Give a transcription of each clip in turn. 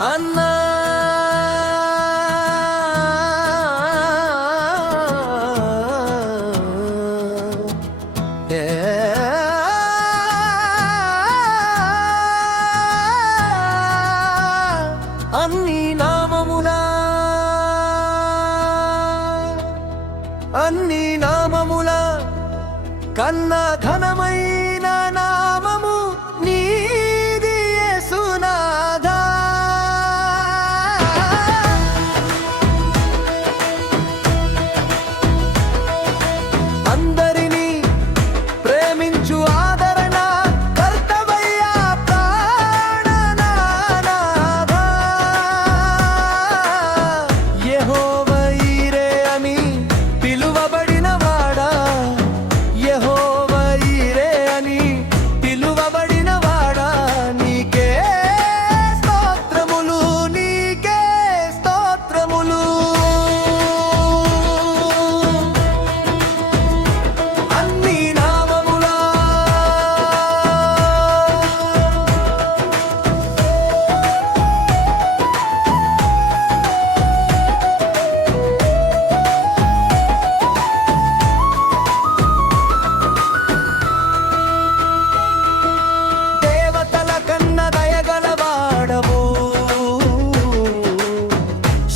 అన్ని. నామములా కన్నా ఘనమైన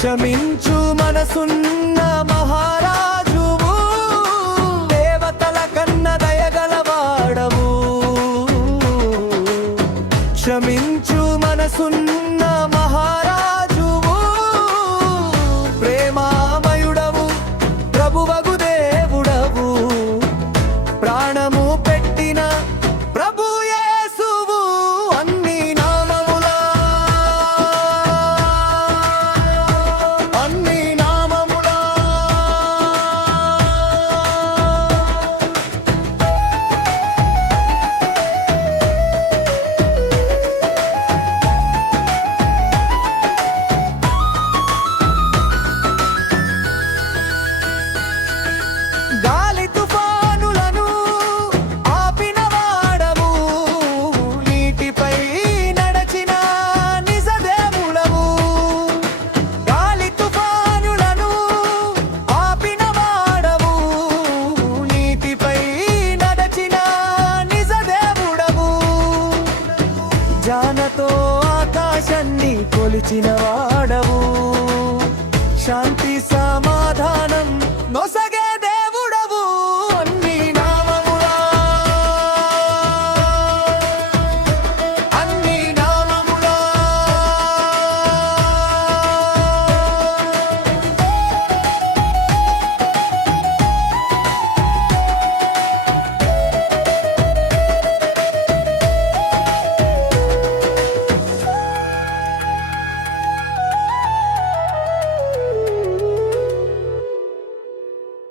క్షమించు మనసున్న జానతో ఆకాశాన్ని కొలిచిన వాడవు. శాంతి సామ